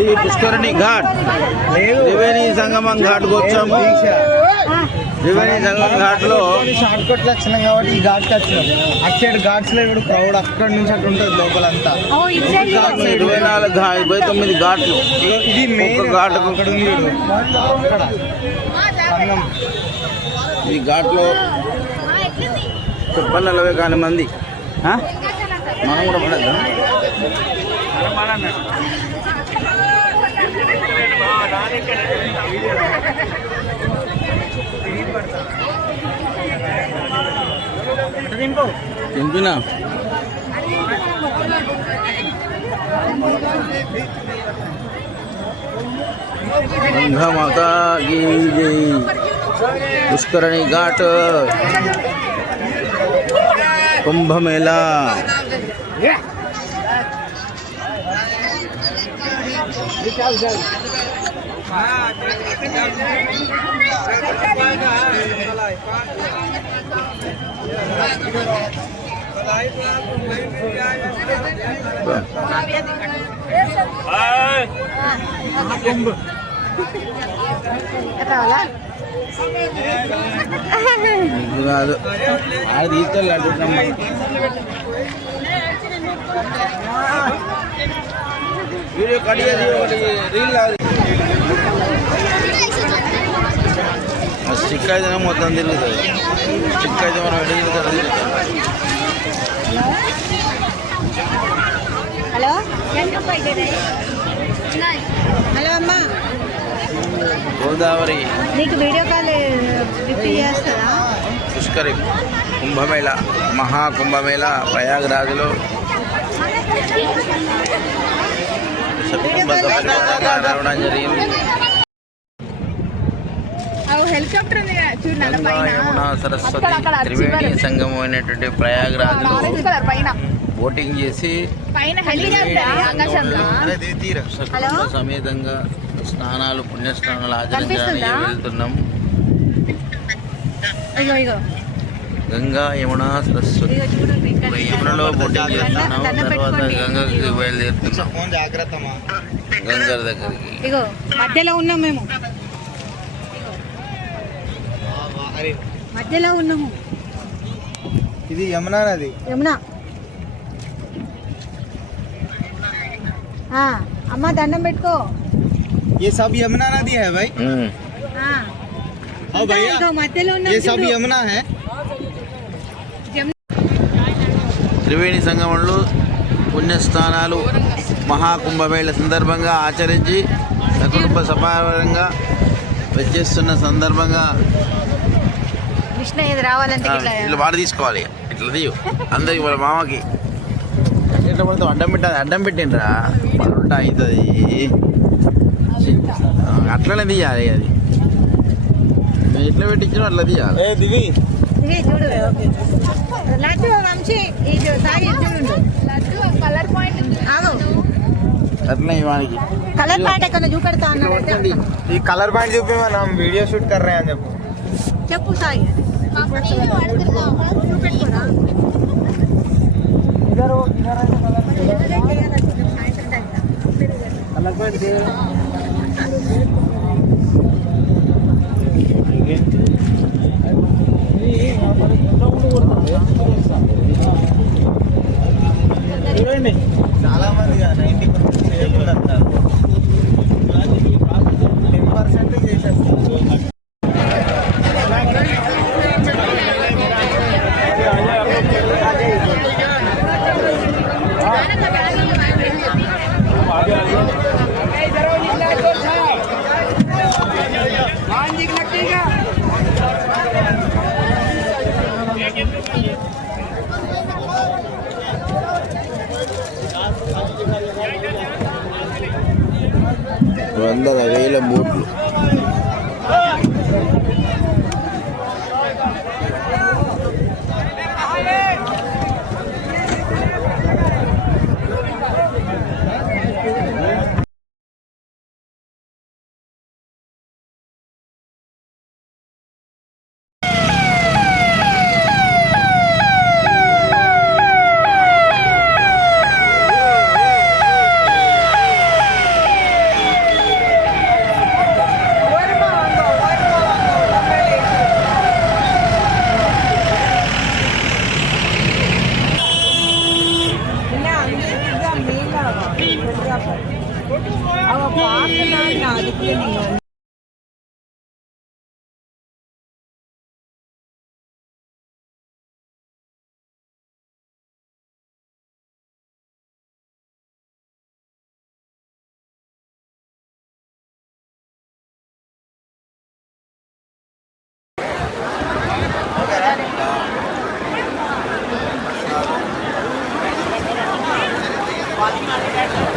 ఇది పుష్కరిణి ఘాట్ త్రివేణి సంగమం ఘాట్కి వచ్చాము. త్రివేణి సంగమం ఘాట్ లో షార్ట్ కట్ లో వచ్చినాం కాబట్టి ఈ ఘాట్ కి వచ్చినాం. అటు సైడ్ ఘాట్స్ లో ఇప్పుడు క్రౌడ్ అక్కడ నుంచి అటు ఉంటుంది లోపలంతా. 29 ఘాట్లు. ఇది ఒక్క ఘాట్ ఈ ఘాట్లో చెప్పండి 40 కాని మంది. మనం కూడా పడద్దా? తింటున్నా गंगा माता की जय. पुष्करणी घाट कुंभ मेला. కాదు అది తీసుకెళ్ళి అంటున్నాం. వీడియో కట్ చేసి రీల్ కాదు. స్టిక్ అయితే మొత్తం తిరుగుతుంది. స్టిక్ అయితే మనం ఎడ తిరుగుతుంది. హలో హలో అమ్మా, గోదావరి నీకు వీడియో కాల్ లిఫ్ట్ చేస్తారా? పుష్కరి కుంభమేళ మహాకుంభమేళ ప్రయాగరాజులో నడవడం జరిగింది. గంగా యమున సరస్వతి త్రివేణి సంగమం అయినటువంటి ప్రయాగరాజులో బోటింగ్ చేసి కుటుంబ సమేతంగా స్నానాలు పుణ్యస్నానాలు ఆచరించడానికి వెళ్తున్నాం. గంగా యమున సరస్వతి యమునలో బోటింగ్ చేస్తున్నాం. తర్వాత గంగకి బయలుదేరుతున్నాం. గంగ దగ్గరికి ఇగో మధ్యలో ఉన్నాం మేము. మధ్యలో ఉన్నాము. ఇది యమునా నది. యమునా అమ్మ దండం పెట్టుకో. ये सब यमुना नदी है भाई. हाँ भैया మధ్యలో ఉన్నాం. ये सब यमुना है. త్రివేణి సంగమంలో పుణ్యస్థానాలు మహాకుంభమేళ సందర్భంగా ఆచరించి సకుటుంబ సపారంగా వచ్చేస్తున్న సందర్భంగా కృష్ణ ఇది రావాలంటే ఇట్లా వాడు తీసుకోవాలి. ఇట్లా తీయు అందరికి వాళ్ళ మామకి ఇట్లా పడితే అడ్డం పెట్టిండ్రా పడుంటా అవుతుంది. అట్లనే తీయాలి. అది మేము ఎట్లా పెట్టించినా అట్లా తీయాలి. చూడు లడ్డు వంశీ కలర్ పాయింట్ అట్లా వానికి కలర్ పాయింట్ ఎక్కడ చూపెడతా అన్నాడు. ఈ కలర్ పాయింట్ చూపి మనం వీడియో షూట్ कर रहे हैं అని చెప్పు సాయి. कलर पाయింట్ చాలా మంది 90% చేయకుండా 10% చేసేస్తారు. వందల వేల బోట్లు. Gracias.